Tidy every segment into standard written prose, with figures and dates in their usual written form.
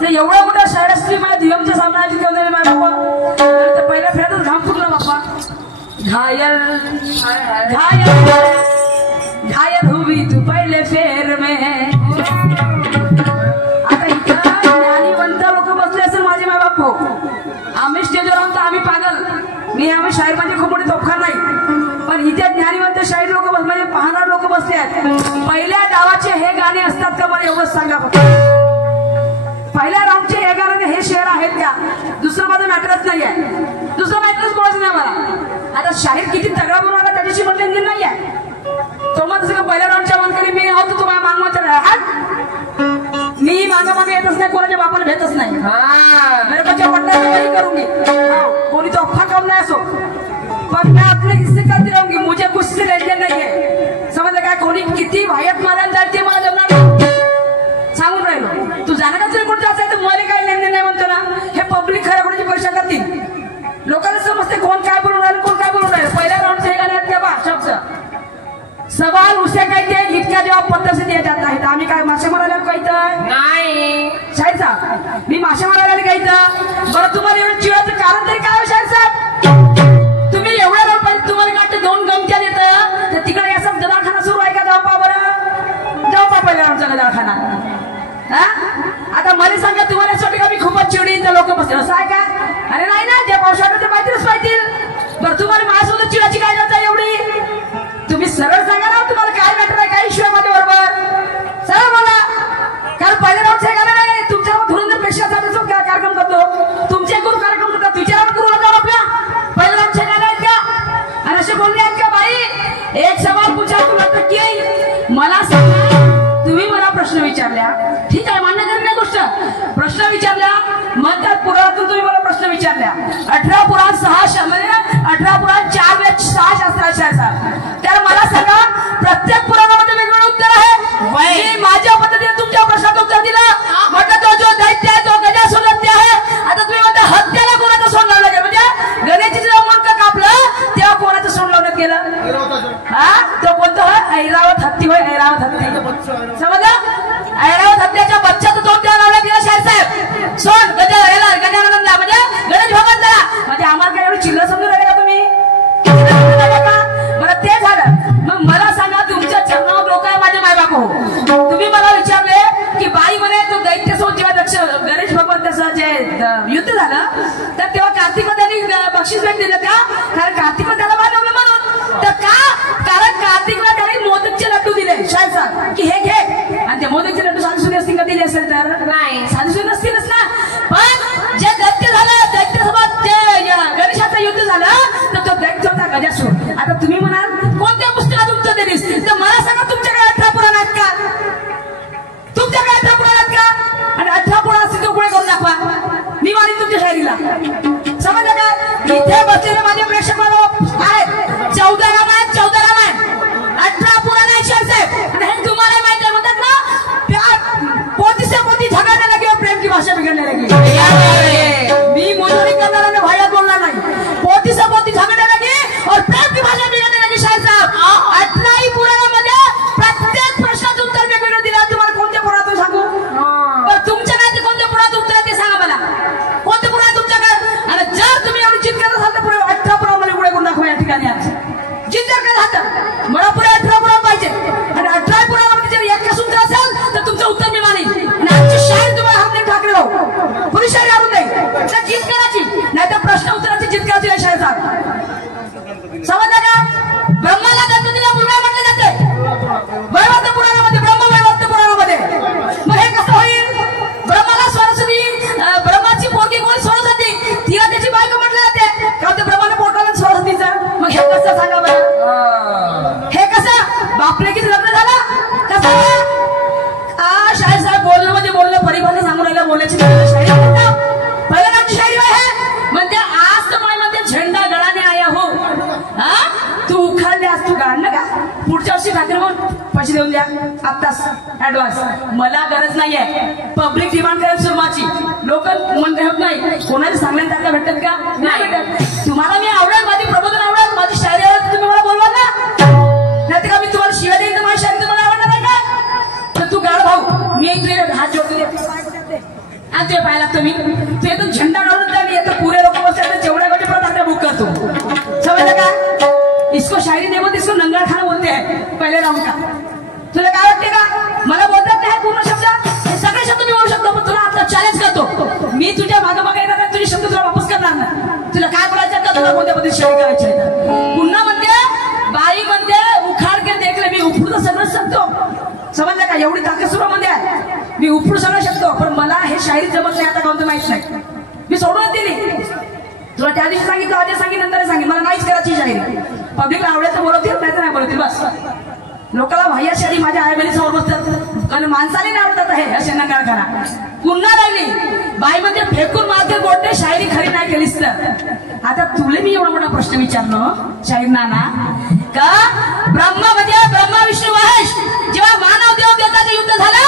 ते एवढा मोठा शाळेची माझ्या दिवमच्या सामनाची केवढे माझ्या बाप्पा तर पहिल्या फेऱ्यातच घाम फुटला बाप्पा घायल घायल घायल हुई तू पहले फेर में आता इथं ज्ञानीवंत लोक बसले असेल माझे माय बापू आम्ही स्टेजवर आहोत आम्ही पागल मी आम्ही शाहीर म्हणजे खूप मोठी तोफखान नाही पण इथे ज्ञानीवंत शाहीर लोक बस म्हणजे पाहणारे लोक बसले आहेत पहिल्या डावाचे हे गाणे असतात का मला एवढंच सांगा फक्त पहिल्या राऊंडचे हे गाणे हे शेअर आहेत का दुसरं माझं मॅटरच नाही आहे दुसरं मॅटरच कोणाच नाही मला आता शाहीर किती तगडा बनवून आला त्याच्याशी म्हणजे नाही आहे तो मग जसं पहिल्या राऊंडच्या मानकरी मी आहोत तुम्हाला मागवायचं मी मागे येतच नाही कोणाच्या बापाला भेटच नाही मेरे काही करूंगी कोणी तो अफवा काम नाही असो पण मैं अपने हिस्से करती रहूंगी मुझे कुछ से लेने नहीं है समजलं काय कोणी किती वायत मारायला जाईल ते मला जमणार नाही सांगून राहिलो तू जाणं का तुला कोणतं असायचं मला काही लेणे नाही म्हणतो ना हे पब्लिक खरं कोणाची परीक्षा करतील लोकांना समजते कोण काय बोलून राहिलं कोण काय बोलून राहिलं पहिल्या राऊंडचे हे गाणे आहेत का शब्द सवाल उसे कहते हैं जिसका जवाब पत्थर से दिया जाता है आम्ही काय मासे मारायला कहतं नाही शाहीर साहेब मी मासे मारायला कहतं बरं तुम्हाला एवढं चिडायचं कारण तरी काय शाहीर साहेब तुम्ही एवढ्या राऊंड पाहिजे तुम्हाला वाटतं 2 गमत्या देतं तर तिकडे असा दवाखाना सुरू आहे का जाऊ बरं जाऊ पहिल्या राऊंडचा दवाखाना हा आता मला सांगा तुम्हाला यासाठी का मी खूपच चिडीन तर लोक बसतील असं आहे का अरे नाही ना जे पावसाळ्यात ते पाहिजेच पाहिजे बरं तुम्हाला माझ्यासोबत चिडाची काय जाता एवढी तुम्ही सरळ सांगा ना तुम्हाला काय मॅटर आहे काय इश्यू आहे माझ्या बरोबर सरळ बोला कारण पहिल्या राऊंड हे गाणं नाही तुमच्यावर धुरंधर पेक्षा कार्यक्रम करतो तुमचे गुरु कार्यक्रम करतात विचारावर गुरु होता आपल्या पहिल्या राऊंड हे गाणं आहेत का आणि असे बोलले आहेत का बाई एक सवाल पूछा तुला तर की मला सांगा तुम्ही मला प्रश्न विचारल्या ठीक आहे मान्य करत नाही गोष्ट प्रश्न विचारल्या मग त्या पुराणातून तुम्ही मला प्रश्न विचारल्या 18 पुराण 6 म्हणजे 18 पुराण 4 वे 6 शास्त्राच्या तर मला सांगा प्रत्येक पुराणामध्ये वेगवेगळं उत्तर आहे मी माझ्या पद्धतीने तुमच्या प्रश्नाचं उत्तर दिलं म्हटलं तो जो दैत्य आहे तो गजासुर दैत्य आहे आता तुम्ही म्हणता हत्याला कोणाचं सोंड लावलं गेलं म्हणजे गणेशची जेव्हा मनका कापलं तेव्हा कोणाचं सोंड लावण्यात गेलं हा तो कोणतं होय ऐरावत हत्ती होय ऐरावत हत्ती समजलं ऐरावत हत्तीच्या बच्चाचं तोंड त्या लावण्यात गेलं शाहीर साहेब सोंड गजाननला म्हणजे गणेश भगवानला म्हणजे आम्हाला काय एवढी चिल्लर समजून राहिले का तुम्ही बरं ते झालं मग मला सांगा तुमच्या चरणावर लोक आहे माझे मायबाप हो तुम्ही मला विचारले की बाई म्हणे तो दैत्यसोबत जेव्हा गणेश भगवान त्याचं जे युद्ध झालं तर तेव्हा कार्तिक त्यांनी बक्षीस भेट दिलं का कारण कार्तिक त्याला वाढवलं म्हणून तर का कारण कार्तिकला त्यांनी मोदकचे लड्डू दिले शाहीर साहेब की हे घे आणि ते मोदकचे लड्डू साधुसुनी असतील का दिले असेल तर नाही साधुसुनी नसतीलच ना पण जे दैत्य झालं दैत्यसोबत जे गणेशाचं युद्ध झालं तर तो दैत्य होता गजासूर आता तुम्ही म्हणाल कोणत्या पुस्तकात उत्तर दिलीस तर मला सांगा तुमच्याकडे 18 पुराण आहेत का तुमच्याकडे 18 पुराण आहेत का आणि 18 पुराण असतील तो पुढे करून दाखवा मी मारीन तुमच्या शायरीला समजलं का इथे बसलेले माझे प्रेक्षक आहेत 14 रामायण 18 पुराण आहे शाहीर साहेब आणि हे तुम्हाला माहिती आहे म्हणतात ना प्यार पोती से पोती झगड़ने लगे और प्रेम की भाषा बिगड़ने लगी मी मोजरी करणार आणि भाईला बोलणार नाही पोती से पोती झगड़ने लगे और प्रेम की भाषा बिगड़ने लगी शाहीर साहेब 18 पुराणामध्ये प्रत्येक प्रश्नाचं उत्तर वेगवेगळं दिलं तुम्हाला कोणत्या पुराणातून सांगू पण तुमच्या काय ते कोणत्या पुराणात उत्तर आहे ते सांगा मला कोणत्या पुराण तुमच्याकडे आणि जर तुम्ही एवढी जिद करत असाल तर पुढे 18 पुराणामध्ये पुढे करून दाखवा या ठिकाणी आज जिद जर करत असाल मला पुढे 18 पुराण पाहिजे आणि 18 पुराणामध्ये जर एक सूत्र असेल तर तुमचं उत्तर मी मानेन आणि आजची शाहीर तुम्हाला हमने ठाकरे भाऊ पुरी शाहीर आणून देईल तर जिद करायची नाही तर प्रश्न उत्तराची जिद करायची आहे शाहीर साहेब समजलं का ब्रह्माला गणपतीला मुलगा म्हटले जाते वैवर्त पुराणामध्ये ब्रह्म वैवर्त पुराणामध्ये मग हे कसं होईल ब्रह्माला सरस्वती ब्रह्माची पोरगी कोण सरस्वती तिला त्याची बायको म्हटलं जाते का ते ब्रह्माने पोटाला सरस्वतीचं मग हे कसं सांगा बरं हे कसं बापले किती लग्न झालं कसं शाहीर साहेब बोलणं म्हणजे बोलणं परिभाषा सांगून राहिलं बोलायची शाहीर पहिल्या नामची शाहीर आहे म्हणजे आज तर मला म्हणते झेंडा गळाने आया हो हा तू उखाळल्यास तू गाणं का पुढच्या वर्षी ठाकरे म्हणून पैसे देऊन द्या आत्ताच ऍडव्हान्स मला गरज नाहीये पब्लिक डिमांड करेल सुरमाची लोक म्हणते होत नाही कोणाला सांगण्यासारखं भेटत का नाही भेटत तुम्हाला मी आवडेल माझी प्रबोधन आवडेल माझी शायरी आवडेल तुम्ही मला बोलवा ना नाही का मी तुम्हाला शिवाय देईन तर माझी शायरी तुम्हाला आवडणार नाही का तर तू गाड भाऊ मी एक तुझे हात जोडतो तुझे पाहायला लागतो मी तू येतो झेंडा डाळून द्या मी येतो पुरे लोक बसते जेवढ्या गोष्टी परत बुक करतो समजलं का इसको शायरी नहीं बोलते इसको नंगल खाना बोलते हैं पहले राउंड का तुला काय वाटते का मला बोलतात नाही पूर्ण शब्द सगळे शब्द मी बोलू शकतो पण तुला आता चॅलेंज करतो मी तुझ्या मागे मागे येणार नाही तुझे शब्द तुला वापस करणार नाही तुला काय बोलायचं का तुला कोणत्या पद्धतीत शायरी करायची आहे पुन्हा म्हणते बाई म्हणते उखाड के देखले मी उपडू सगळं शकतो समजलं का एवढी ताकद सुरू म्हणजे मी उपडू सगळं शकतो पण मला हे शायरी जमत नाही आता कोणतं माहित नाही मी सोडून दिली तुला त्या दिवशी सांगितलं आधी सांगितलं नंतर सांगितलं मला नाहीच करायची शायरी पब्लिकला आवडेल तर बोलवतील नाही तर नाही बोलवतील बस लोकांना भाई शायरी माझ्या आई बहिणी समोर बसतात कारण माणसाने नाही आवडतात हे असे नकार करा पुन्हा राहिली बाई म्हणजे फेकून मारते गोडते शायरी खरी नाही केलीस तर आता तुला मी एवढा मोठा प्रश्न विचारलो शाहीर नाना का ब्रह्मा विष्णू महेश जेव्हा मानव देव देवताचे युद्ध झालं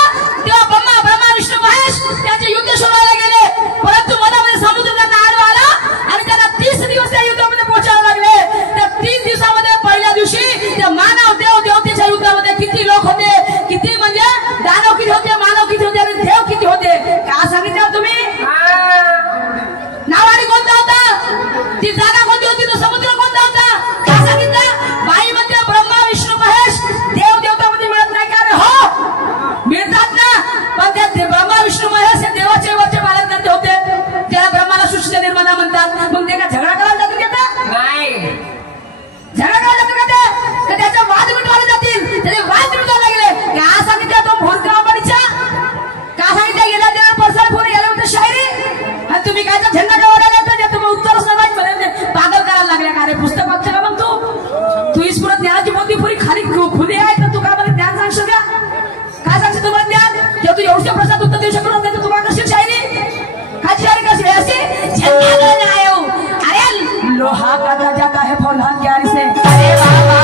तेव्हा ब्रह्मा विष्णू महेश त्यांचे युद्ध सोडवायला गेले परंतु मनामध्ये समुद्र त्यांना आडवा आला आणि त्यांना 30 दिवस त्या युद्धामध्ये पोहोचावे लागले त्या 30 दिवसामध्ये पहिल्या दिवशी त्या मानव देव देवतेच्या युद्धामध्ये किती लोक होते किती म्हणजे दानव किती होते मानव किती होते आणि देव किती होते का सांगितलं तुम्ही नावाडी कोणता होता ती जागा कोणती होती तो समुद्र कोणता होता का सांगितलं बाई म्हणजे ब्रह्मा विष्णू महेश देव देवतामध्ये मिळत नाही का रे हो मिळतात ना पण त्या ब्रह्मा विष्णू महेश हे देवाचे वरचे पालन करते होते त्याला ब्रह्माला सृष्टी निर्माण म्हणतात मग ते का झगडा करायला जातो का नाही झगडा करायला जातो का त्याचा वाद मिटवायला जातील त्याने वाद मिटवायला गेले का सांगितलं तो भोरका अंबानीच्या का सांगितलं गेला त्या परसाळ फोन गेला होतं शायरी आणि तुम्ही काय झेंडा गवडायला तर तुम्ही उत्तरच नाही माहित पागल करायला लागल्या का रे पुस्तक वाचलं का मग तू ईश्वर ज्ञानाची मोठी पुरी खाली खुली आहे तर तू का मला ज्ञान सांगशील का काय सांगशील तुम्हाला ज्ञान जेव्हा तू एवढ्या प्रश्नात उत्तर देऊ शकतो नाही तर तुम्हाला करशील शायरी काय शायरी कशी अशी झेंडा गवडायो अरे लोहा काटा जाता है फौलाद क्यारी से अरे बाबा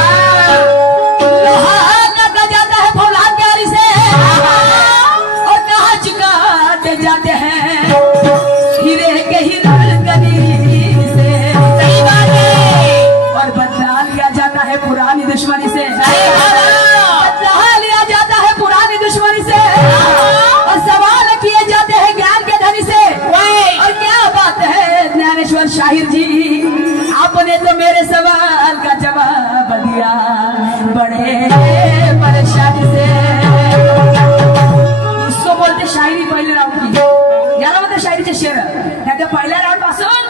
लोहा काटा जाता है फौलाद क्यारी से और कांच काटे जाते हैं हीरे के हिरण गनी से सही बात है और बदला लिया जाता है पुरानी दुश्मनी से बदला लिया जाता है पुरानी दुश्मनी से और सवाल किए जाते हैं ज्ञान के धनी से और क्या बात है ज्ञानेश्वर शाहिर जी आपने तो मेरे सवाल का जवाब दिया बड़े परेशानी से इसको बोलते शायरी पहले राउंड की याला म्हणते शायरीचे शेर त्या पहिल्या राऊंड पासून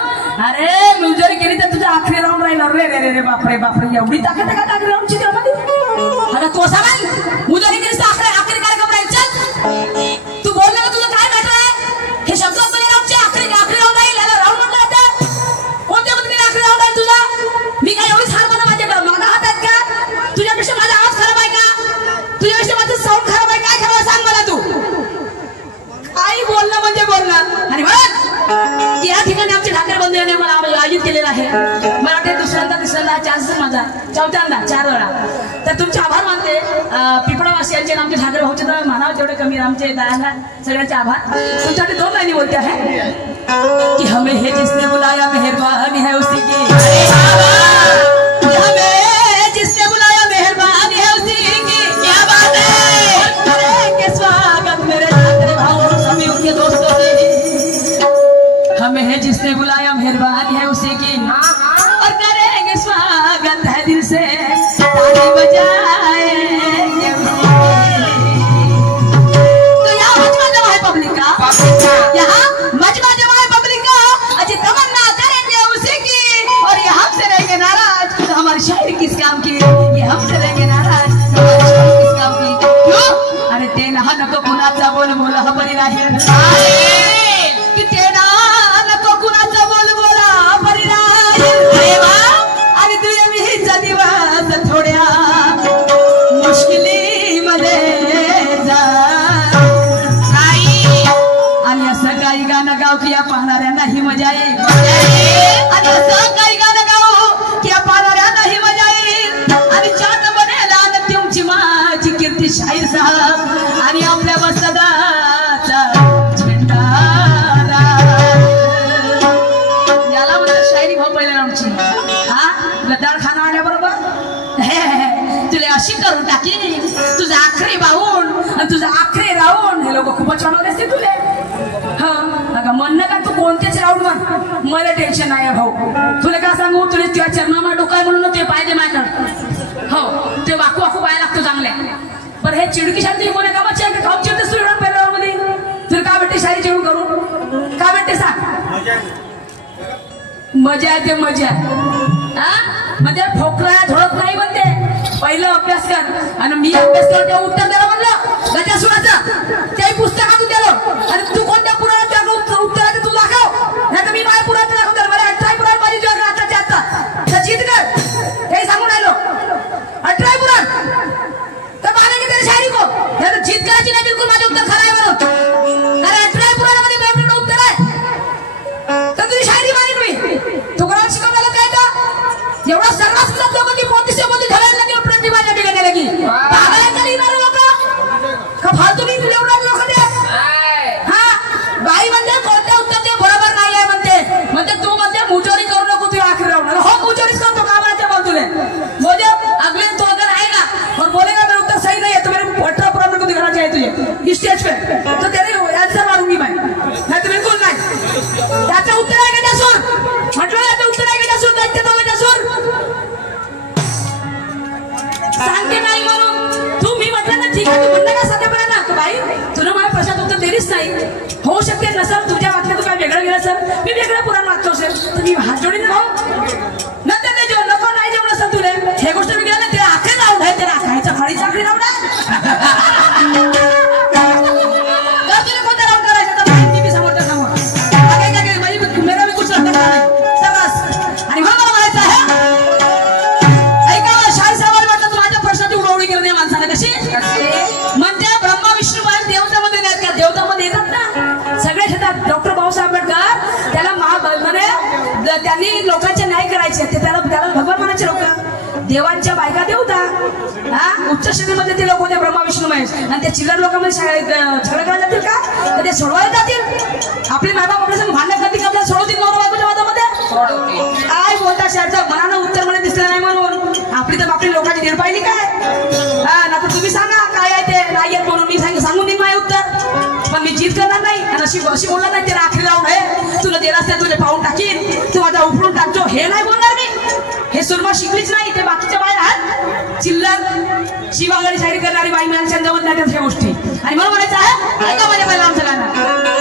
अरे म्युजरी केली तर तुझा आखरी राऊंड राहिला रे रे रे बापरे एवढी ताकद आहे का आखरी राऊंडची त्यामध्ये आता तो सांग म्युजरी केली तर आखरी कार्यक्रम राहील चल तू बोल ना तुझं काय मॅटर आहे हे शब्द पहिल्या राऊंडचे आखरी राऊंड राहील याला राऊंड म्हणलं जातं कोणत्या पद्धतीने आखरी राऊंड आहे तुझा मी काय एवढीच हार बनव माझ्या माझा हात आहेत का तुझ्यापेक्षा माझा आवाज खराब आहे का तुझ्यापेक्षा माझं साऊंड खराब आहे काय खराब सांग मला तू आई बोलणं म्हणजे बोलणं आणि बघ या ठिकाणी आमच्या ठाकरे बंधूंनी मला आयोजित केलेला आहे मला वाटते दुसऱ्यांदा तिसऱ्यांदा चान्स माझा चौथ्यांदा 4 वेळा तर तुमचे आभार मानते पिपळावासियांचे आमचे ठाकरे भाऊचे तर मानावं तेवढे कमी आमचे दयाला सगळ्यांचे आभार तुमच्याकडे 2 लाईनी बोलते आहे की हमें है जिसने बुलाया मेहरबानी है उसी की हमें जिसने बुलाया मेहरबानी है उसी की क्या बात है करेंगे स्वागत मेरे ठाकरे भाऊ सभी उनके दोस्तों की हमें है जिसने बुलाया मेहरबानी है उसी की और करेंगे स्वागत है दिल से ताली बजाएंगे तो यहाँ मजमा जमा है पब्लिक का यहाँ मजमा जमा है पब्लिक का अजी तमन्ना करेंगे उसी की और ये हमसे रहेंगे नाराज तो हमारी शायरी किस काम की ये हमसे रहेंगे नाराज तो हमारी शायरी किस काम की क्यों अरे तेना नको कुणाचा बोल बोला हमारी राहील कि तेना नको कुणाचा बोल बोला हमारी राहील अरे वाह आणि तुझ्या मी हिचा दिवस थोड्या मुश्किलीमध्ये जा आणि असं काही गाणं गाव की या पाहणाऱ्यांनाही मजा येईल आणि असं काही गाणं गाव की या पाहणाऱ्यांनाही मजा येईल आणि चांद बनेल आणि तुमची माझी कीर्ती शाहीर साहेब आणि आपल्या वसदाचा झेंडा याला म्हणतात शायरी भाऊ पहिल्या राऊंडची हा गद्दार खाना आल्याबरोबर तुला अशी करून टाकी तुझा आखरी बाहून आणि तुझा आखरी राऊंड हे लोक खूपच बनवले असते तुले हा म्हणणं का तू कोणतेच राऊंड म्हण, मला टेन्शन नाही आहे भाऊ. तुला काय सांगू, तुला तुझ्या चरणामा डोकाय म्हणून ते पाहिजे माझ्याकडे. हो ते वाकू वाकू पाया लागतो चांगल्या. पण हे चिडकी शाळी कोणा कामाची आहे का? खाऊ चिडतेस तू एवढं पहिल्या मध्ये. तुला काय वाटते शाळी जेवण करून? काय वाटते सांग? मजा येते मजा. म्हणजे ठोकरा झोडत नाही म्हणते. पहिलं अभ्यास कर आणि मी अभ्यास कर तेव्हा उत्तर द्यायला म्हणलं गजासुराचं त्याही पुस्तकातून दिलं. आणि तू कोणत्या पुराणात उत्तराचं तू दाखव, नाही तर मी माझ्या पुराणात दाखवतो. मला 18 पुराण माझी जग आताच्या आता जिद कर हे सांगून राहिलो. 18 पुराण तर माने की तेरी शायरी को या तो जिद करायची नाही. बिलकुल माझे उत्तर खरं आहे म्हणून. अरे 18 पुराणामध्ये बेवडं उत्तर आहे तर तुझी शायरी मानेन मी. तू कोणाला शिकवण्याला काय तर एवढा सर्रास लोकांनी मोठीसे मोठी घालायला लागली, प्रतिभा या ठिकाणी लागली. पागल आहे येणारे लोक का फालतू नाही एवढा लोक दे. हा बाई म्हणते कोणते उत्तर ते बरोबर नाही आहे म्हणते. म्हणजे तू म्हणते मुजोरी करू नको, तू आखरी राहणार. हो मुजोरीच करतो का म्हणायचं बोल तुले. म्हणजे अगले तो अगर आएगा और बोलेगा मेरा उत्तर सही नहीं है तो मेरे 18 पुराण को दिखाना चाहिए तुझे स्टेज पे, तो तेरे आंसर मारूंगी मैं. नहीं तो बिल्कुल नहीं. त्याचं उत्तर आहे गजासूर म्हटलं, याचं उत्तर आहे गजासूर. दैत्य तो गजासूर सांगते नाही म्हणून तू मी म्हटलं ना ठीक आहे. तू म्हणलं का सध्यापर्यंत ना तू बाई तुला माझ्या प्रश्नात उत्तर दिलीच नाही. होऊ शकते नसर तुझ्या वाटलं तू काय वेगळं गेलं सर, मी वेगळं पुराण वाचतो असेल तर मी हात जोडीन भाऊ. नंतर ते जेवण नको नाही जेवण सर तुले हे गोष्ट मी गेलं ते आखे लावून आहे, त्याला आखायच्या खाडी चाकरी लावणार. तुला कोणता राऊंड करायचा तर माहिती मी समोर त्या समोर काय माझी मेरा मी कुछ लक्षात नाही सर्रास. आणि मला म्हणायचं आहे ऐका शाही सवाल वाटलं तू माझ्या प्रश्नाची उडवणी केली नाही माणसाने. कशी म्हणजे ब्रह्मा विष्णू आणि देवतामध्ये नाहीत का? देवतामध्ये येतात ना सगळे शेतात. डॉक्टर बाबासाहेब आंबेडकर त्याला म्हणजे त्यांनी लोकांचे न्याय करायचे ते त्याला भगवान म्हणायचे लोक. देवांच्या बायका देवता. उच्च श्रेणीमध्ये ते लोक होते ब्रह्मा विष्णू महेश. आणि त्या चिल्लर लोकांमध्ये झगडा करायला जातील का? तर ते सोडवायला जातील. आपली मायबाप आपल्या संग भांडण करतील का? आपल्याला सोडवतील नवरा बायकोच्या वादामध्ये. काय बोलता शाळेचं मनानं उत्तर मला दिसलं नाही म्हणून आपली तर आपली लोकांची धीर पाहिली काय? ना तर तुम्ही सांगा काय आहे ते नाही येत म्हणून मी सांगून देईन माझे उत्तर. पण मी जीत करणार नाही. आणि अशी बोलणार नाही त्याला आखरी राऊंड आहे तुला देणार असते तुझे पाहून टाकीन तू माझा उपडून टाकतो हे नाही बोलणार मी. हे सुरमा शिकलीच नाही. ते बाकीच्या बाय आहात चिल्लर शिवागडी शायरी करणारी बाई माणसांना जमत नाही त्या गोष्टी. आणि मला म्हणायचं आहे ऐका माझ्या पहिला आमचं गाणं.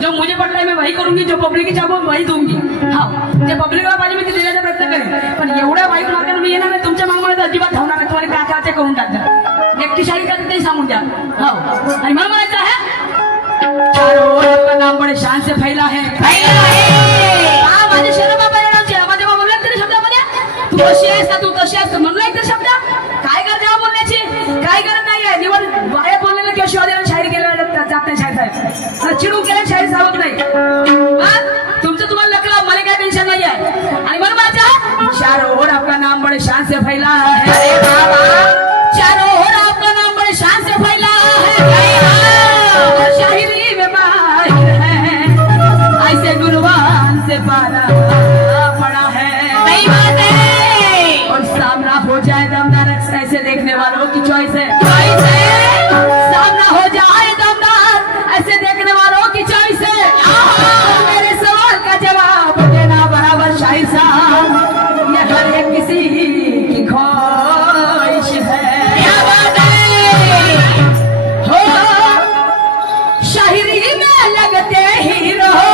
जो मुझे पड़ता है मैं वही करूंगी, जो पब्लिक की चाहूँ वही दूंगी. हाँ ते पब्लिकला पाहिजे मी ते देण्याचा प्रयत्न करेन. पण एवढ्या वाईट मार्गाने मी येणार नाही. तुमच्या मागमध्ये अजिबात धावणार नाही. तुम्हाला काय काय ते करून टाकणार. एकटी शाळी करते ते सांगून द्या. हो आणि मला म्हणायचं आहे चारों ओर आपका नाम बड़े शान से फैला है. माझे शहर बाबा येणार माझे बाबा बोलले तरी शब्दामध्ये तू कशी आहेस तू कशी आहेस म्हणलं एक शब्द काय कर तेव्हा बोलण्याची काय गरज नाही आहे. निवड बाहेर बोललेलं किंवा शिवाजीला शायरी केलेला जात नाही शाहीर साहेब. चिडून केल्या शाहीर सावत नाही. तुमचं तुम्हाला लकला मला काय टेन्शन नाही आहे. आणि म्हणून माझ्या चारों ओर आपका नाम बड़े बड़े शान से फैला है। अरे बाबा चारों ओर आपका नाम बड़े शान से फैला है। शायरी में माहिर है, ऐसे गुणवान से पाला पड़ा है। सही बात है। और सामना हो जाए दमदार ऐसे देखने वालों की चॉइस है। सामना हो जाए दमदार ऐसे देखने वालों की चॉइस है। मेरे सवाल का जवाब देना बराबर शाहिर साहब, ये हर एक किसी की ख्वाहिश है। क्या बात है। हो शायरी में लगते ही रहो।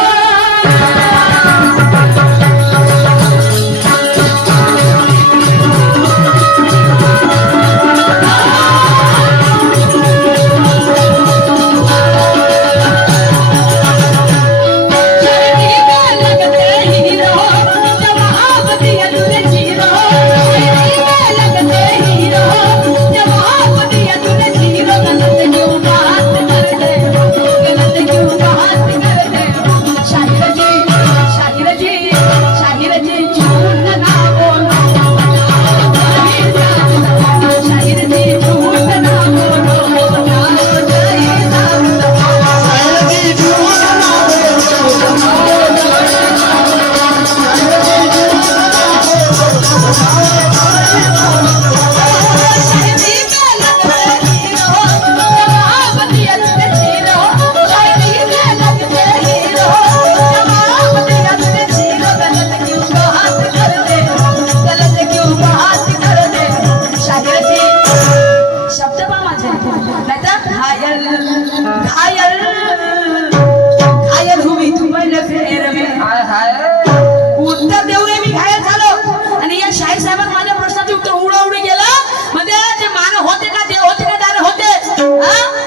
उत्तर देऊ नये मी घायल झालो आणि या शाहीर साहेबांनी माझ्या प्रश्नाचे उत्तर उडवून गेलं. म्हणजे ते मानव होते का देव होते का दार होते.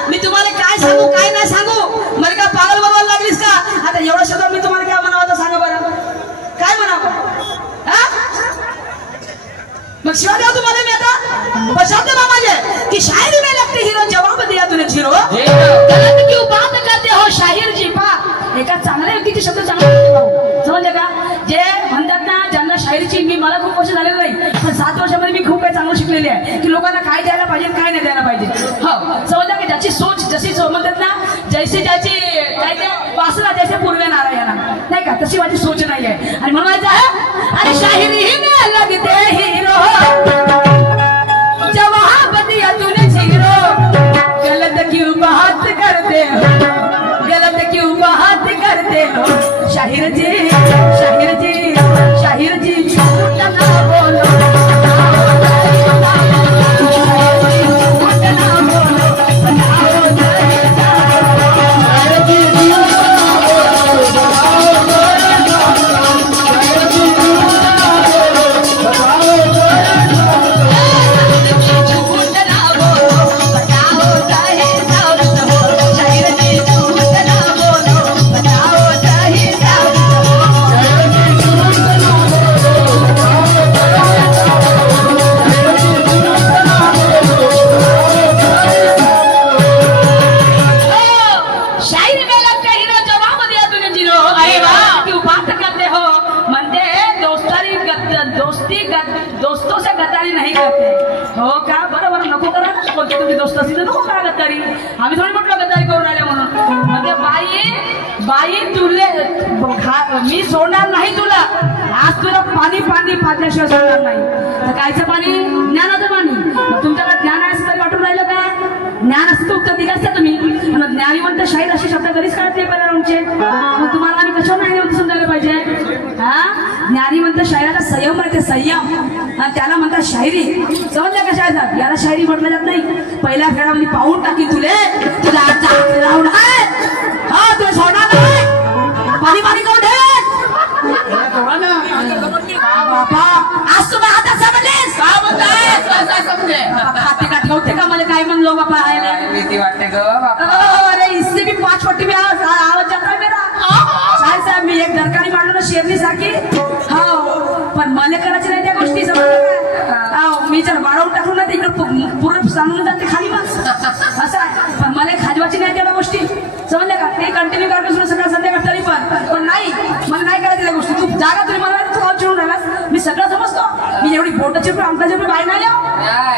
मी तुम्हाला काय सांगू काय नाही सांगू, मला काय पागल बनवायला लागलीस का? आता एवढ्या शब्दात मी तुम्हाला काय म्हणावं तर सांगा बरं, काय म्हणावं? मग शिवाय देऊ तुम्हाला मी आता बचावते माझे की शायरी में लगते हीरो, जवाब दिया तूने झिरो. गलत क्यों बात करते हो शाहीर जी. पा एका चांगल्या व्यक्तीचे शब्द चांगले भाऊ समजले का? जे म्हणतात ना ज्यांना शायरीची, मी मला खूप वर्ष झालेलं नाही पण 7 वर्षामध्ये मी खूप काही चांगलं शिकलेली आहे की लोकांना काय द्यायला पाहिजे काय नाही द्यायला पाहिजे. हो समजलं की ज्याची सोच जशी म्हणतात ना जैसी ज्याची काय ते वासना जैसे पूर्वे नारायणा नाही का, तशी माझी सोच नाही आहे. आणि म्हणायचं आहे अरे शायरी में लगते हीरो, जवाब दिया तूने झीरो. गलत क्यों बात करते हो, गलत क्यों बात करते हो शाहिर जी, शाहिर जी, शाहिर जी झूठ ना बोलो. दोस्तों से गद्दारी नहीं करते हो का? बरोबर नको करा. कोणते तुम्ही दोस्त असतील तर नको करा गद्दारी. आम्ही थोडी म्हटलं गद्दारी करून राहिले म्हणून. म्हणजे बाई तुले मी सोडणार नाही तुला. आज तुला पाणी पाणी पाजल्याशिवाय सोडणार नाही. तर कायचं पाणी? ज्ञानाचं पाणी. तुमच्याकडे ज्ञान आहे असं वाटून राहिलं का? ज्ञान असतं उत्तर दिलं असतं तुम्ही. ज्ञानीवंत शाहीर असे शब्द कधीच काढत नाही पहिल्या राऊंडचे. मग तुम्हाला आम्ही कशावर ज्ञानीवंत समजायला पाहिजे? ज्ञानीवंत शायराचा संयम आहे, ते संयम त्याला म्हणतात शायरी. समजलं का शायरात? याला शायरी म्हटलं जात नाही. पहिल्या फेऱ्यामध्ये पाहून टाकी तुले तुला राऊंड आहे. हा तुला सोडणार नाही. पाणी पाणी करून दे बाबा. आज तुम्ही हातात समजलेस का? म्हणताय खाते का ठेवते का? मला काय म्हणलो बाबा भीती वाटते ग बाबा. अरे इससे भी 5 पट्टी में आवाज जाता है मेरा. साहेब मी एक दरकारी मांडलो ना शेरनी सारखी. हो पण मला करायची नाही त्या गोष्टी. समजलं मी जर वाढवून टाकलो ना तिकडे पूर्ण सांगून जाते खाली मग असं आहे. पण मला खाजवायची नाही त्या गोष्टी. समजलं का? ते कंटिन्यू करतो सकाळ संध्याकाळ तरी पण नाही मला नाही करायची त्या गोष्टी. तू जागा तुम्ही मला तू कॉल चिडून राहिलास. मी सगळं समजतो. मी एवढी बोटाची अंगठाची बाय नाही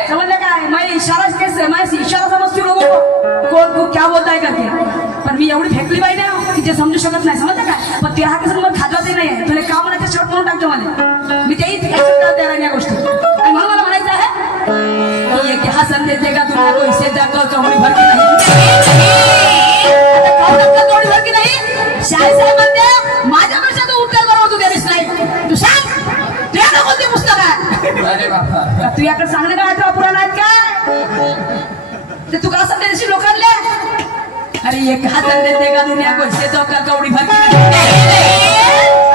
समजलं काय. मैं इशारा कैसे मैं इशारा समजती लोगों को क्या बोलता है करके. पण मी एवढी फेकली बाई नाही की ते समजू शकत नाही समजलं काय. पण ते हा कसं मला खाजवायचं नाही. तुला काम म्हणायचं शॉर्ट म्हणून टाकतो मला. मी तेही तयार या गोष्टी. आणि म्हणून मला म्हणायचं आहे ये क्या संदेश देगा दुनिया को इससे जाकर चौड़ी भर की नाही. शाही साहेब म्हणते माझ्यापेक्षा तू उत्तर बरोबर तू देवीस नाही. तू सांग तुझ्याकडे कोणते पुस्तक आहे. तू याकडे सांगणे का आठवा पुराण आहेत काय. ते तू का संदेश लोकांना. अरे ये क्या संदेश देगा दुनिया को इससे जाकर चौड़ी भर की.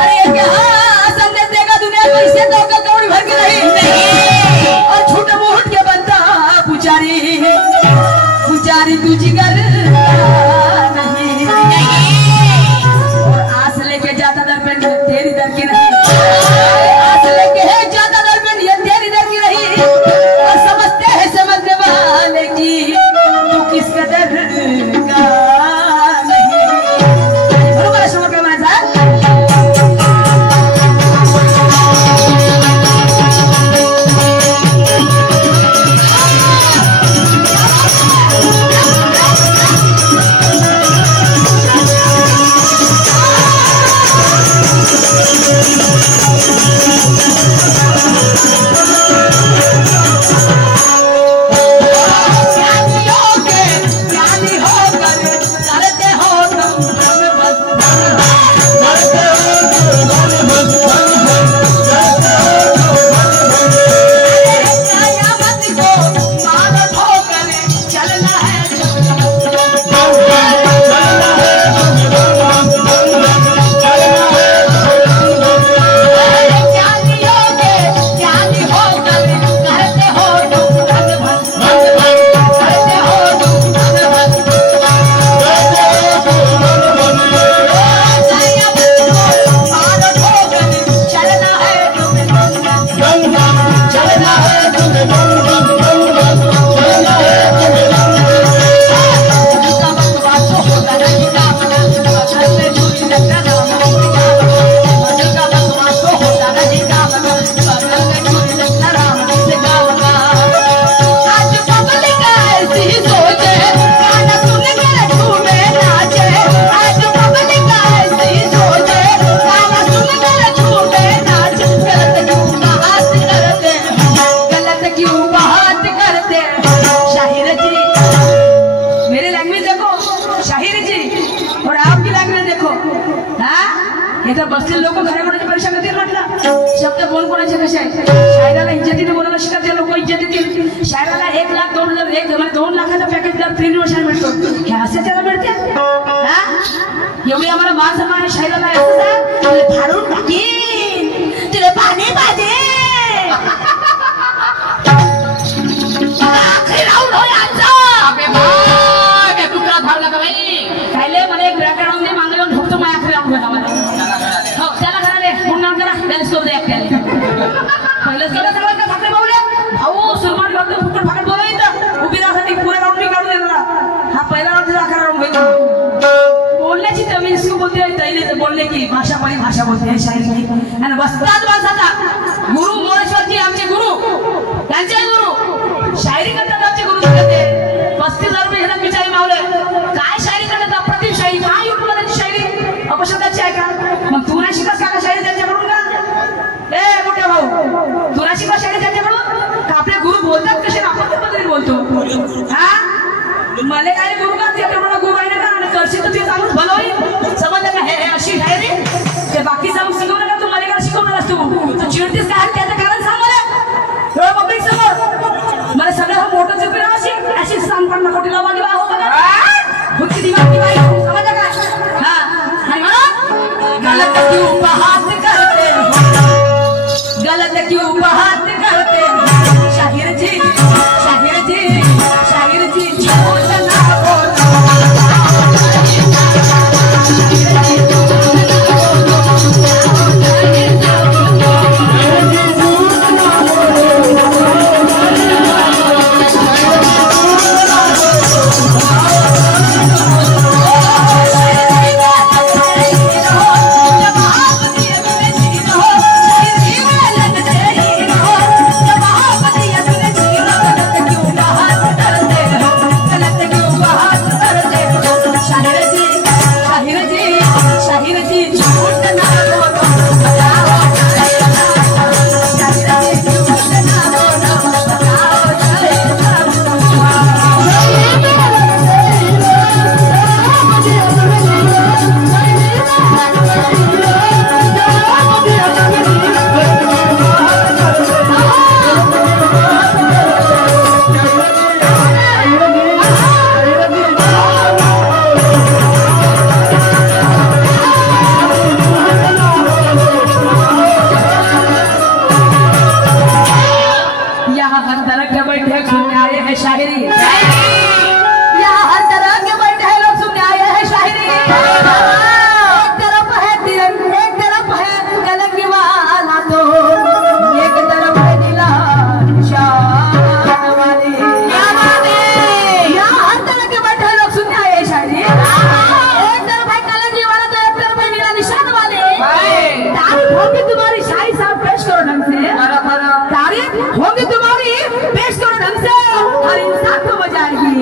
अरे ये क्या संदेश देगा दुनिया को इससे जाकर चौड़ी भर की नहीं. और झूठ मूठ के बनता पुजारी पुजारी तुझी घर नहीं. और आस लेके जाता दर्पण तेरी दर की नहीं. आस लेके जाता दर्पण ये तेरी दर की नहीं. और समझते हैं समझने वाले की तू किस कदर का नहीं. बरोबर समोर काय म्हणायचं. बसलेले लोक खऱ्या कोणाची परीक्षा करतील म्हटलं. शब्द कोण कोणाचे कसे आहेत. शायराला इज्जतीने बोलायला शिकवते लोक इज्जत देतील. शायराला 1 लाख 2 हजार 2 लाखाचा पॅकेज दर 3 वर्षाला मिळतो. हे असे त्याला मिळते. एवढी आम्हाला मान सन्मान आहे शायराला. असं फाडून टाकीन तुला पाणी पाहिजे. कायले मला एक ब्रॅकेट आणून दे. मागे येऊन ठोकतो माझ्या आखरी आणून हो त्याला करा रे. पुन्हा करा त्याला सोड द्या. पहिलंच केलं सगळं का ठाकरे भाऊले भाऊ सुरमान घालतो फुकट फाकट बोला इथं उभी राहण्यासाठी पुऱ्या राऊंड मी काढून देणार. हा पहिला राऊंड आखरा राऊंड होईल. बोलण्याची जमीन इसको बोलते तैले बोलने की भाषा परिभाषा बोलते है शायरी की. आणि वस्ताद माणसाचा गुरु मोरेश्वरजी आमचे गुरु त्यांचे गुरु शायरी करतात. आमचे गुरु करते 35,000 रुपये घेतात बिचारी मावले. काय शायरी करतात अप्रतिम शायरी. काय युट्यूबला त्यांची शायरी अपशब्दाची आहे का. मग तू नाही शिकस का शायरी त्यांच्याकडून का. ए मोठ्या भाऊ तू नाही शिकला शायरी त्यांच्याकडून का. आपले गुरु बोलतात कसे आपण त्या पद्धतीने बोलतो. हा मला काय गुरु का त्याच्याकडून गुरु आहे ना का. आणि करशील तर ते चांगलंच भलं होईल. समजलं का. हे अशी शायरी ते बाकी जाऊन शिकवलं का. तू मला काय शिकवणार तू चिडतीस काय त्याचं कारण सांग मला पब्लिक समोर. मला सगळं हा मोठं चुकी ना अशी अशी सांग. 50 कोटी लावा किंवा हो बघा खुदची दिमाग की बाई समजलं का. हा आणि म्हणून गलत क्यों बात करते गलत क्यों बात करते. शाहीर जी शाहीर जी शाहीर जी बोलना बोलना. तरह के बैठे सुनने आए हैं शायरी, यहाँ हर तरह के बैठे लोग सुनने आए हैं शायरी। एक तरफ है तिरंगा, एक तरफ है कलंगी वाला, तो एक तरफ है नीला निशान वाली। यहाँ हर तरह के बैठे लोग सुनने आए हैं शायरी, एक तरफ है कलंगी वाला, तो एक तरफ है नीला निशान वाले। तारीफ होगी तुम्हारी शाही साहब, पेश करो ढंग से। तारीफ होगी तुम्हारी, पेश करो ढंग से। हर इंसान को मजा आएगी,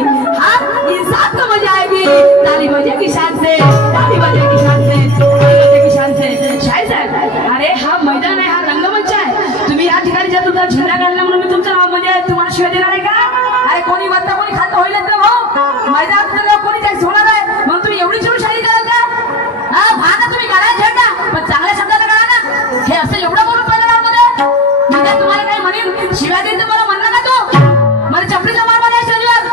हर इंसान को मजा आएगी। ताली बजेगी शान से, ताली बजेगी शान से, ताली बजेगी शान से। शाही साहेब, अरे हा मैदान आहे, हा रंगमंच आहे। तुम्ही या ठिकाणी जर तुमचा झेंडा काढला म्हणून मी तुमचं नाव म्हणजे तुम्हाला शिवाय देणार आहे का? अरे कोणी वत्ता कोणी खातं होईल तर भाऊ, मैदानात कोणी टॅक्स होणार आहे म्हणून तुम्ही एवढी जेवढी शाही कराल का? हा भागा तुम्ही काढा झेंडा, पण चांगल्या शब्दाला काढा ना। हे असं एवढं बोलून पहिल्या राऊंडमध्ये मी काय तुम्हाला काही म्हणेन शिवाय देईन तुम्हाला म्हणलं का तू मला चपलीचा मार मारा शरीरात?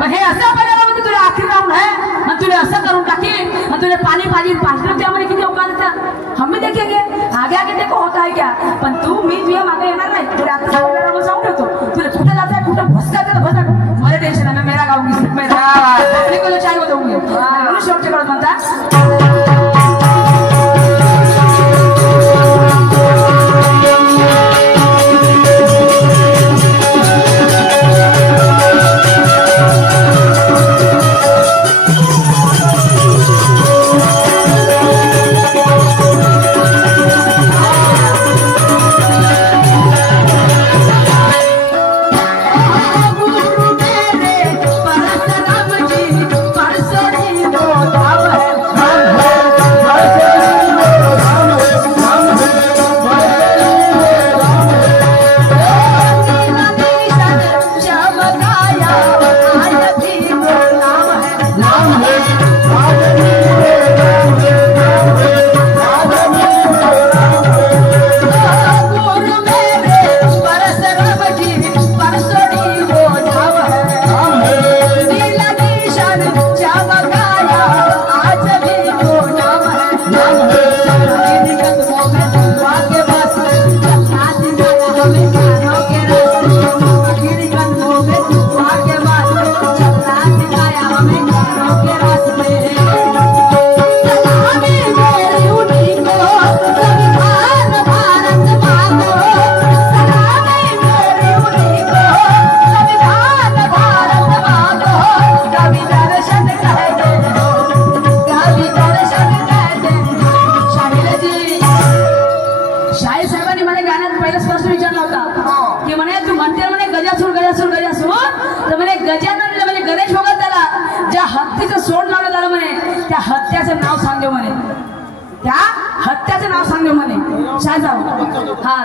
पण हे असं पहिल्या राऊंडमध्ये तुला आखरी राऊंड आहे आणि तुला असं करून टाकीन आणि तुला पाणी पाहिजे पाचलं त्यामध्ये किती अवकाश येतात हम भी देखेंगे आगे आगे देखो होता है क्या। पण तू मी तुझ्या मागे येणार नाही, तुला आता पहिल्या राऊंड जाऊन ठेवतो। तुला कुठे जायचं कुठं भसकायचं भसक, मला टेन्शन आहे, मेरा गाव मेरा अपने को चाय बताऊंगी म्हणून शेवटच्या काळात म्हणता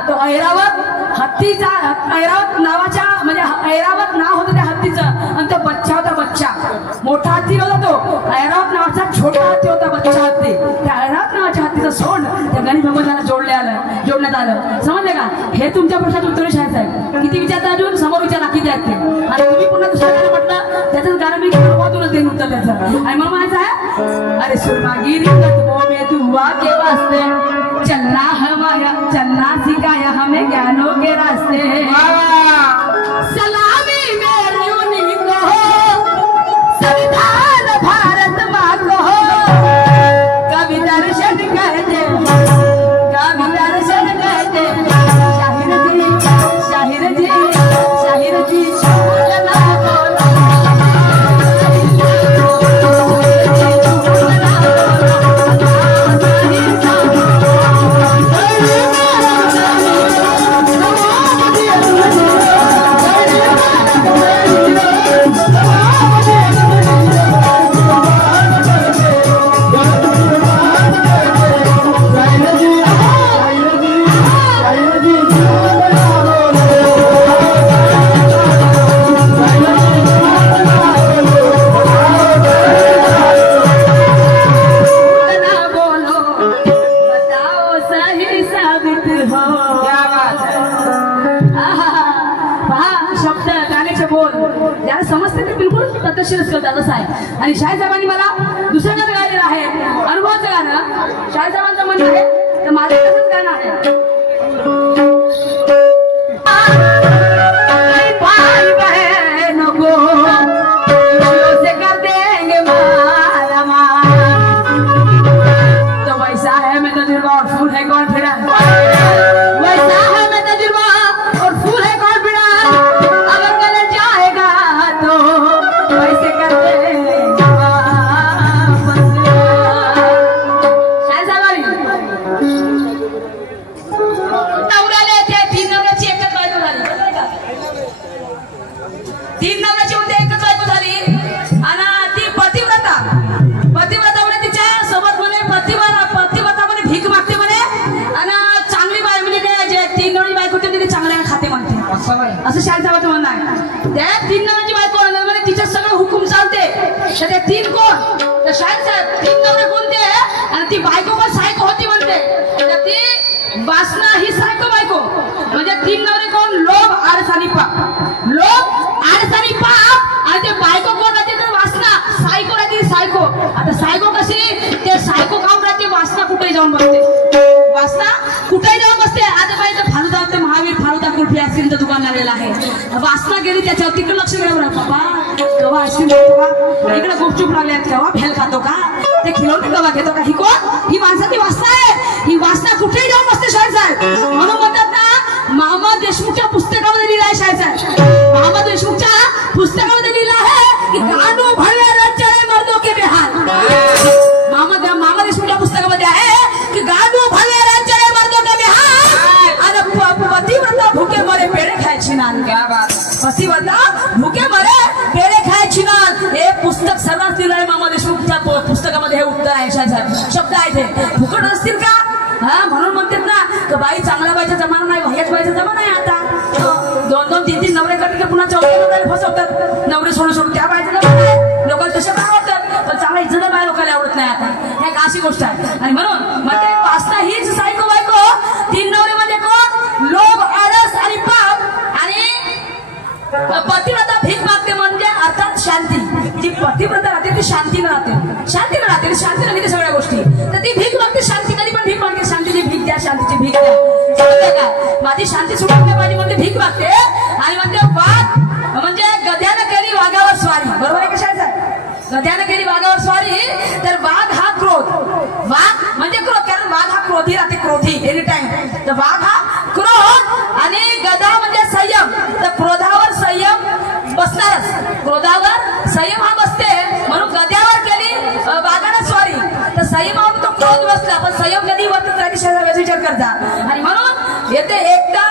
तो ऐरावत हत्तीचा ऐरावत नावाच्या म्हणजे ऐरावत नाव होतं त्या हत्तीचं आणि तो बच्चा होता बच्चा मोठा हत्ती होता तो ऐरावत नावाचा छोटा हत्ती होता बच्चा हत्ती त्या ऐरावत नावाच्या हत्तीचं सोंड त्या गणेश भगवंताला जोडण्यात आलं समजले का हे तुमच्या प्रश्नात उत्तर शाळेत आहे किती विचारता अजून समोर विचारा किती आहेत ते आणि तुम्ही पुन्हा दुसऱ्या गाणं म्हटलं त्याचं गाणं मी सुरुवातूनच देईन उत्तर त्याचं आणि मला म्हणायचं आहे अरे सुरमागिरी कदमों में दुआ के वास्ते चलना सिखाया हमें ज्ञानों के रास्ते सलामी मेरी उन्हीं को संविधान भारत माँ को कवि दर्शन कहते शाहिर जी आणि शाहीसाहेबांनी मला दुसरं गाणं गायलेलं आहे अनुभवाचं गाणं शाहीसाहेबांचं म्हणणं आहे तर माझं तसंच गाणं आहे तीन नवऱ्याची म्हणते एकच बायको झाली आणि ती पतिव्रता म्हणे तिच्या सोबत म्हणे पतिव्रता म्हणे भीक मागते म्हणे आणि चांगली बाय म्हणजे जे तीन नवरी बायको होती ती चांगल्या खाते म्हणते असं शाळेचं म्हणणं आहे. त्या तीन नवऱ्याची बायको म्हणे तिच्या सगळं हुकूम चालते तर त्या तीन कोण तर शाळेत साहेब तीन नवरे कोणते आणि ती बायको पण सायको होती म्हणते तर ती वासना ही सायको बायको म्हणजे तीन नवरे कोण लोभ आळस आणि पाप लोभ आळस आणि पाप आणि ते बायको कोण राहते तर वासना सायको राहते सायको. आता सायको कशी ते सायको काम राहते वासना कुठेही जाऊन बसते वासना कुठेही जाऊन बसते. आता पाहिजे फालुदा ते महावीर फालुदा कुठे आईस्क्रीमचं दुकान लागलेलं आहे वासना गेली त्याच्यावर तिकडे लक्ष द्यावं बाबा केव्हा आईस्क्रीम खातो का इकडे गुपचूप लागले केव्हा भेल खातो का ते खिलवणे केव्हा घेतो का ही कोण ही माणसाची वासना आहे ही वासना कुठेही जाऊन बसते शाळेत साहेब. म्हणून म्हणतात ना मामा देशमुखच्या पुस्तकामध्ये लिहिलं आहे शाळेत साहेब मामा देशमुखच्या पुस्तकामध्ये लिहिलं आहे की कानू भरले राज्य मर्दों के बेहाल मामा देशमुखच्या पुस्तकामध्ये आहे की गानू भरले राज्य मर्दों के बेहाल आणि पतिव्रता भूके मरे पेड़े खायची नान पतिव्रता भूके मरे पेड़े खायची नान हे पुस्तक सर्वात लिहिलं आहे मामा देशमुखच्या पुस्तकामध्ये हे उत्तर आहे शब्द आहे ते फुकट असतील का हा म्हणून म्हणतात ना की बाई चांगल्या बाईचा जमाना नाही वाह्याच बाईचा जमाना आहे आता दोन दोन तीन तीन नवरे करते पुन्हा चौथ्या फसवतात नवरे सोडून त्या बाईचा जमाना आहे लोकांना तशा आवडतात पण चांगला इज्जत बाय लोकांना आवडत नाही आता एक अशी गोष्ट आहे. आणि म्हणून म्हणते वासना हीच सायको बायको तीन नवरे म्हणजे कोण लोभ आळस आणि पाप आणि पतिव्रता भीक मागते म्हणजे अर्थात शांती जी पतिव्रता राहते ती शांतीनं राहते शांतीनं घेते सगळ्या गोष्टी तर ती भीक मागते शांती कधी पण भीक मागते शांतीची भीक द्या शांतीची भीक द्या समजते का माझी शांती सुटून नाही पाहिजे म्हणते भीक मागते आणि म्हणते वाघ म्हणजे गध्यानं केली वाघावर स्वारी बरोबर आहे कशाच आहे गध्यानं केली वाघावर स्वारी तर वाघ हा वाघ म्हणजे क्रोध कारण वाघ हा क्रोधी राहते क्रोधी एनी टाइम तर वाघ हा क्रोध आणि गधा म्हणजे संयम तर क्रोधावर संयम बसणारच क्रोधावर संयम हा बसते म्हणून गध्यावर केली वाघानं स्वारी तर संयमावर तो क्रोध बसला पण संयम कधी वर्तत राहते विचार करता. आणि म्हणून येते एकदा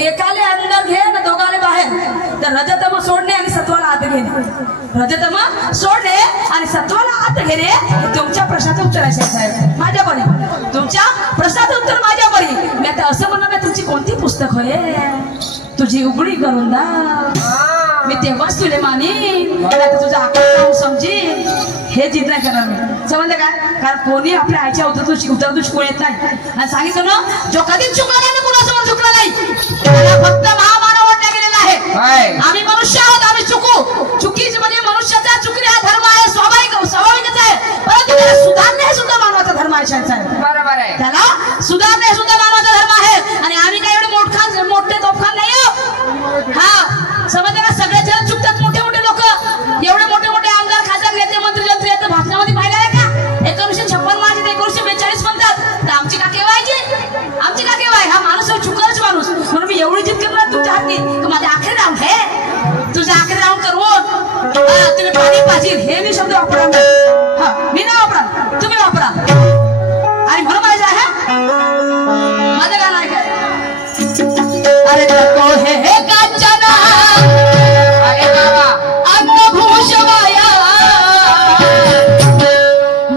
एकाले अंदर घे ना दोघाले बाहेर तर रजतम सोडणे आणि सत्वाला आत घेणे रजतम सोडणे आणि सत्वाला आत घेणे तुमच्या प्रश्नाचं उत्तर आहे साहेब माझ्या परी तुमच्या प्रश्नाचं उत्तर माझ्या परी. मी आता असं म्हणणार तुमची कोणती पुस्तक होय तुझी उघडी करून दा मी तेव्हाच तुले मानीन तुझा आकार समजेन हे जिद नाही करणार मी समजलं काय कारण कोणी आपल्या आईच्या उतरतू शिकवू येत नाही आणि सांगितलं ना जो कधीच चुकला नाही ना कुणासमोर चुकला नाही त्याला फक्त महामानव वाटला गेलेला आहे. आम्ही मनुष्य आहोत आम्ही चुकीच म्हणजे मनुष्याचा चुकणे हा धर्म आहे स्वाभाविकच आहे परंतु त्याला सुधारणे हे सुद्धा मानवाचा धर्म आहे बरोबर आहे त्याला सुधारणे हे सुद्धा मानवाचा धर्म आहे. आणि आम्ही काय एवढे मोठे तोफखान नाही हा समजलं का सगळे जण चुकतात मोठे मोठे लोक एवढे मोठे मोठे आमदार खासदार नेते मंत्री जंत्री आता भाषणामध्ये पाहिलं आहे का 1956 मार्च 1942 म्हणतात तर आमची का केव्हा हा माणूस चुकलच माणूस म्हणून मी एवढी जिद करणार तुमच्या हाती तू माझ्या आखरी राऊंड हे तुझ्या आखरी राऊंड करून तुम्ही पाणी पाजील हे मी शब्द वापरा हा मी नाही वापरा तुम्ही वापरा. आणि म्हणून माझं आहे माझं गाणं ऐका अरे नको हे कांचना अरे बाबा अन्नभूष वाया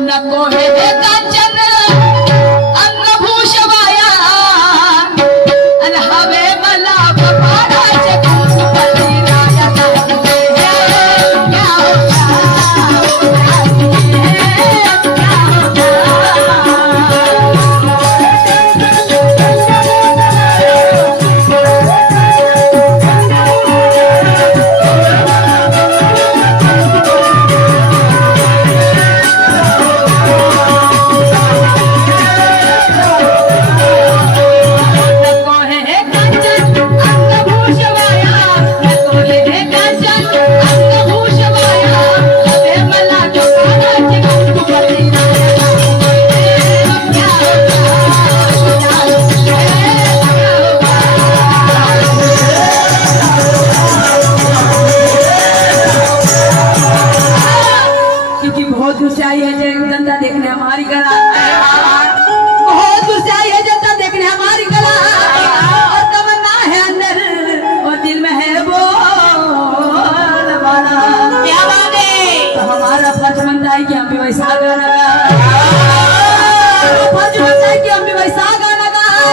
नको हे कांचन अन्नभूष वाया आणि हवे मला पाडायचे कुंपली राया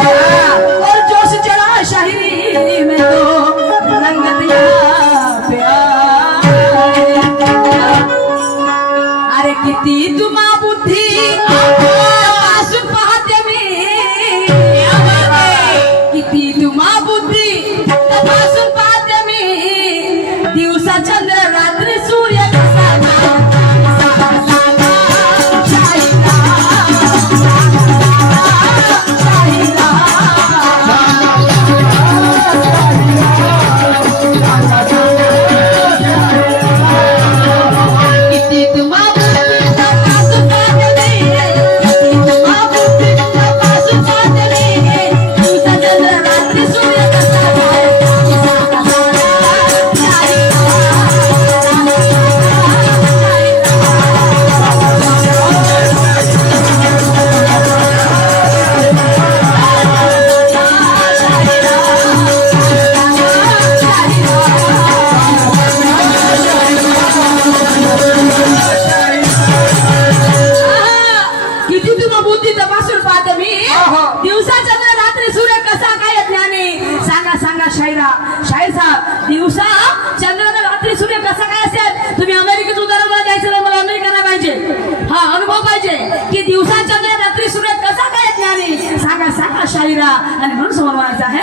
और जोश चढ़ा शायरी में तो रंगत यहाँ पे आए। अरे किती तुम्हा बुद्धी तपासून पाहते मी, किती तुम्हा बुद्धी तपासून पाहते मी, दिवसा चंद्र रात्री सूर्य कसा शाहीर साहेब, दिवसा चंद्र रात्री सूर्य कसा काय असेल? तुम्ही अमेरिकेत उदाहरण द्यायचं नाही, मला अमेरिका पाहिजे, हा अनुभव पाहिजे की दिवसा चंद्र रात्री सूर्य कसा काय ज्ञानी, सांगा सांगा शाहिरा. आणि म्हणून समोर म्हणायचं आहे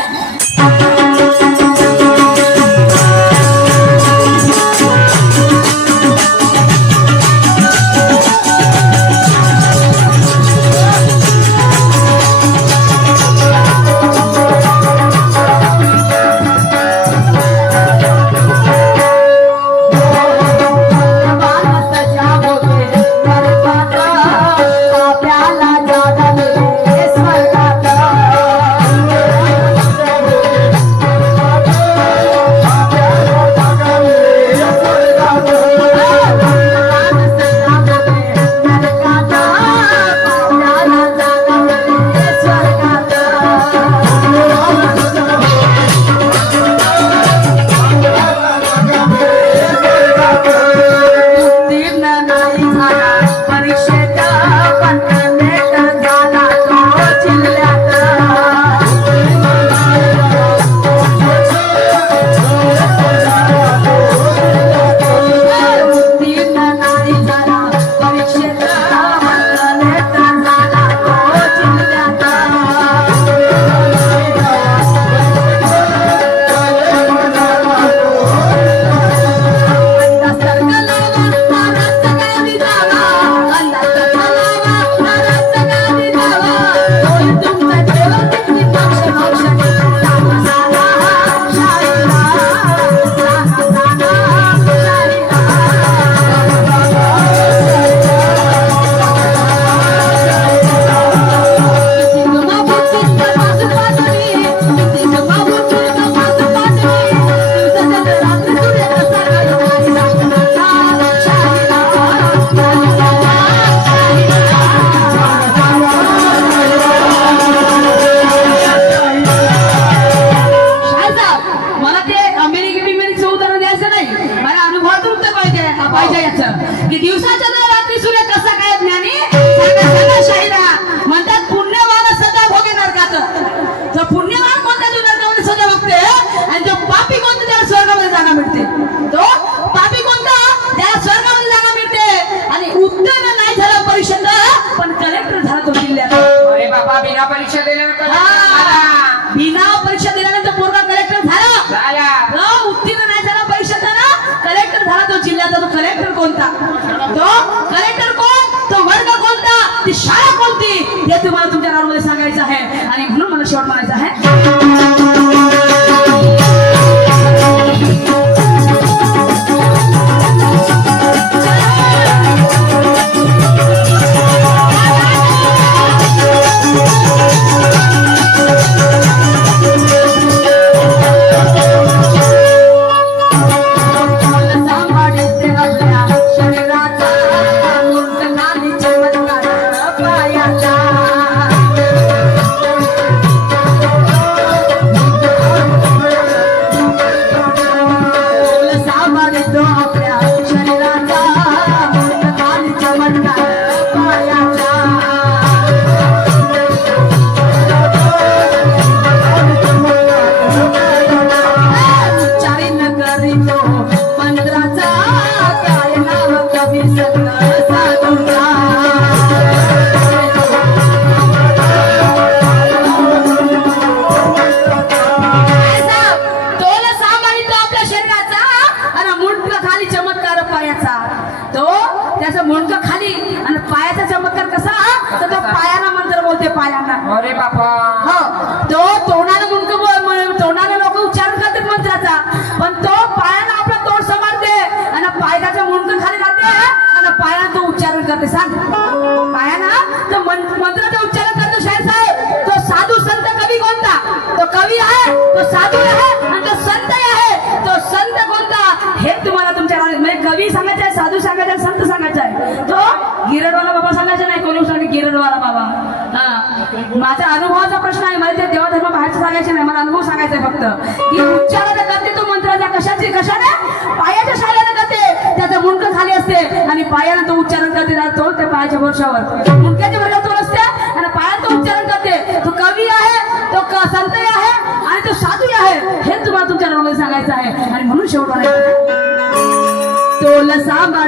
की दिवसाच्या रात्री सूर्य कसा काय ज्ञानी, सांगा सांगा शाहिरा. म्हणतात पुण्यवान सदा भोगे नरकात. जो पुण्यवान कोणता जो नरकामध्ये सदा भोगते आणि जो पापी कोणता त्याला स्वर्गामध्ये जागा मिळते. तो पापी कोणता त्याला स्वर्गामध्ये जागा मिळते. आणि उत्तीर्ण नाही झाला परीक्षेत पण कलेक्टर झाला तो जिल्ह्यात. अरे बाबा बिना परीक्षा दिल्यानंतर, बिना परीक्षा दिल्यानंतर पोरगा कलेक्टर झाला. उत्तीर्ण नाही झाला परीक्षेत कलेक्टर झाला तो जिल्ह्याचा. तो कलेक्टर कोणता, तो कलेक्टर कोण, तो वर्ग कोणता, ती शाळा कोणती हे तुम्हाला तुमच्या नावामध्ये सांगायचं आहे. आणि म्हणून मला शेवट म्हणायचं आहे अरे बापा हो तो तोंडाने तोंडाने लोक उच्चारण करतात मंत्राचा पण तो पायानं आपला तोंड समारते आणि पायाच्या मुंडक खाली जाते आणि पायानं तो उच्चारण करते सांग पायानं तो मंत्राचा उच्चारण करतो शाहीर साहेब तो साधू संत कवी कोणता तो कवी आहे तो साधू आहे आणि तो संत आहे तो संत कोणता हे तुम्हाला तुमच्या म्हणजे कवी सांगायचं आहे साधू सांगायचं आहे संत सांगायचं आहे तो गिरडवाला बाबा सांगायचा नाही कोणी सांगे गिरडवाला बाबा माझा अनुभवाचा प्रश्न आहे मला ते देवाधर्म बाहेरचं सांगायचं नाही मला अनुभव सांगायचा आहे फक्त की उच्चारण करते तो मंत्राचा कशाने पायाच्या शाळेने करते त्याचं मुंडकं खाली असते आणि पायानं तो उच्चारण करते तो त्या पायाच्या वर्षावर मुंडक्याच्या वर्षावर तो असते आणि पायात तो उच्चारण करते तो कवी आहे तो संत आहे आणि तो साधू आहे हे तुम्हाला तुमच्या मध्ये सांगायचं आहे आणि म्हणून शेवट तोल सांभाळ